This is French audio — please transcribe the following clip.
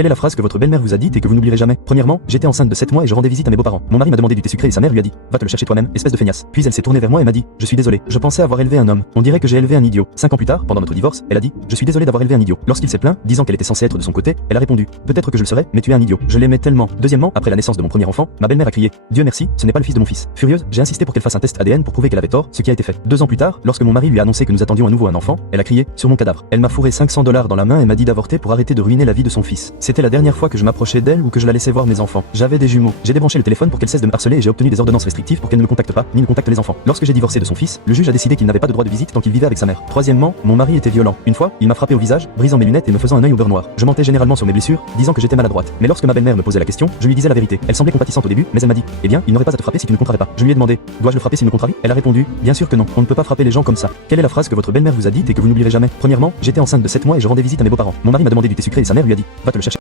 Quelle est la phrase que votre belle-mère vous a dite et que vous n'oublierez jamais? Premièrement, j'étais enceinte de 7 mois et je rendais visite à mes beaux-parents. Mon mari m'a demandé du thé sucré et sa mère lui a dit: va te le chercher toi-même, espèce de feignasse. Puis elle s'est tournée vers moi et m'a dit: je suis désolée, je pensais avoir élevé un homme. On dirait que j'ai élevé un idiot. 5 ans plus tard, pendant notre divorce, elle a dit: je suis désolée d'avoir élevé un idiot. Lorsqu'il s'est plaint, disant qu'elle était censée être de son côté, elle a répondu: peut-être que je le serais, mais tu es un idiot. Je l'aimais tellement. Deuxièmement, après la naissance de mon premier enfant, ma belle-mère a crié: Dieu merci, ce n'est pas le fils de mon fils. Furieuse, j'ai insisté pour qu'elle fasse un test ADN pour prouver qu'elle avait tort, ce qui a été fait. 2 ans plus tard, lorsque mon mari lui a annoncé que nous attendions à nouveau un enfant, elle a crié: sur mon cadavre. Elle m'a fourré $500 dans la main et m'a dit d'avorter pour arrêter de ruiner la vie de son fils. C'était la dernière fois que je m'approchais d'elle ou que je la laissais voir mes enfants. J'avais des jumeaux. J'ai débranché le téléphone pour qu'elle cesse de me harceler et j'ai obtenu des ordonnances restrictives pour qu'elle ne me contacte pas, ni ne contacte les enfants. Lorsque j'ai divorcé de son fils, le juge a décidé qu'il n'avait pas de droit de visite tant qu'il vivait avec sa mère. Troisièmement, mon mari était violent. Une fois, il m'a frappé au visage, brisant mes lunettes et me faisant un œil au beurre noir. Je mentais généralement sur mes blessures, disant que j'étais maladroite. Mais lorsque ma belle-mère me posait la question, je lui disais la vérité. Elle semblait compatissante au début, mais elle m'a dit: eh bien, il n'aurait pas à te frapper si tu ne contraries pas. Je lui ai demandé: dois-je le frapper s'il me contrarie? Elle a répondu: bien sûr que non. On ne peut pas frapper les gens comme ça. Quelle est la phrase que votre belle-mère vous a dite et que vous n'oublierez jamais? Premièrement, j'étais enceinte de 7 mois et je rendais visite à mes beaux-parents. Mon mari m'a demandé du thé sucré et sa mère lui a dit: va te le chercher.